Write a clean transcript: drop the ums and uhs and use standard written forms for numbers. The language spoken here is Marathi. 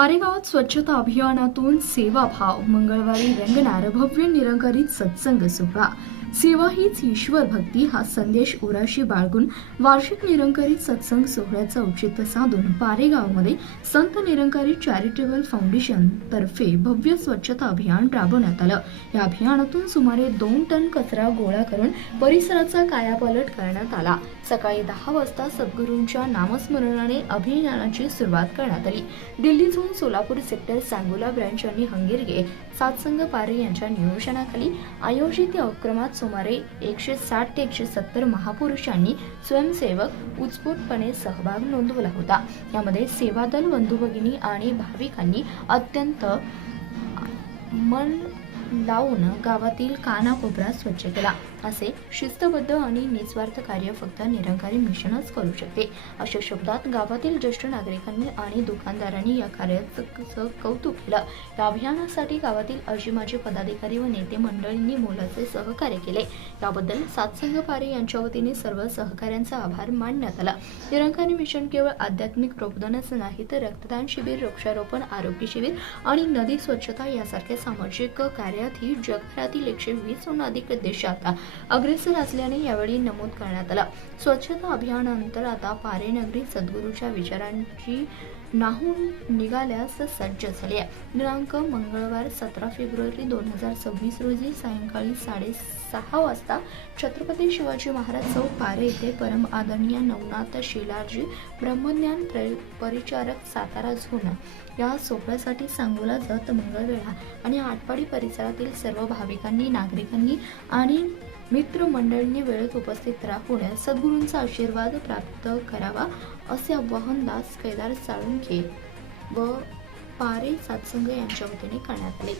पारेगावात स्वच्छता अभियानातून सेवाभाव मंगळवारी रंगणार भव्य निरंकारित सत्संग सोहळा। सेवा हीच ईश्वर भक्ती हा संदेश उराशी बाळगून वार्षिक निरंकारित सत्संग सोहळ्याचं औचित्य साधून पारेगावमध्ये संत निरंकारी चॅरिटेबल फाउंडेशन तर्फे भव्य स्वच्छता अभियान राबवण्यात आलं। या अभियानातून सुमारे 2 टन कचरा गोळा करून परिसराचा कायापालट करण्यात आला। सकाळी 10 वाजता सद्गुरूंच्या नामस्मरणाने अभियानाची सुरुवात करण्यात आली। दिल्लीतून सोलापूर सेक्टर सांगोला ब्रांच आणि हंगेरगे सत्संग पारे यांच्या नियोजनाखाली आयोजित या उपक्रमात सुमारे 160 ते 170 महापुरुषांनी स्वयंसेवक उत्स्फूर्तपणे सहभाग नोंदवला होता। यामध्ये सेवादल बंधू भगिनी आणि भाविकांनी अत्यंत मन लावून गावातील कानाकोपरा स्वच्छ केला। असे शिस्तबद्ध आणि निस्वार्थ कार्य फक्त निरंकारी मिशनच करू शकते, अशा शब्दात गावातील ज्येष्ठ नागरिकांनी आणि दुकानदारांनी या कार्याचं कौतुक केलं। या अभियानासाठी गावातील अजिमाजी पदाधिकारी व नेते मंडळींनी मोलाचे सहकार्य केले। याबद्दल सत्संग पारे यांच्या वतीने सर्व सहकाऱ्यांचा आभार मानण्यात आला। निरंकारी मिशन केवळ आध्यात्मिक प्रबोधनच नाही तर रक्तदान शिबिर, वृक्षारोपण, आरोग्य शिबिर आणि नदी स्वच्छता यासारख्या सामाजिक कार्यातही जगभरातील 120हून अधिक देशात अग्रेसर असल्याने यावेळी नमूद करण्यात आलं। स्वच्छता अभियानानंतर आता पारे नगरी सद्गुरूच्या विचारांची नाहून निघाल्यास सज्ज झाली आहे। दिनांक मंगळवार 17 फेब्रुवारी 2026 रोजी सायंकाळी 6:30 वाजता छत्रपती शिवाजी महाराज चौक पारे येथे परम आदरणीय नवनाथ शेलारजी ब्रह्मज्ञान परिचारक सातारा झोन या सोहळ्यासाठी सांगोला जत मंगळवेढा आणि आटपाडी परिसरातील सर्व भाविकांनी, नागरिकांनी आणि मित्रमंडळींनी वेळेत उपस्थित राहून सद्गुरूंचा आशीर्वाद प्राप्त करावा असे आवाहन दास केदार साळुंखे व पारे सत्संग यांच्या वतीने करण्यात आले।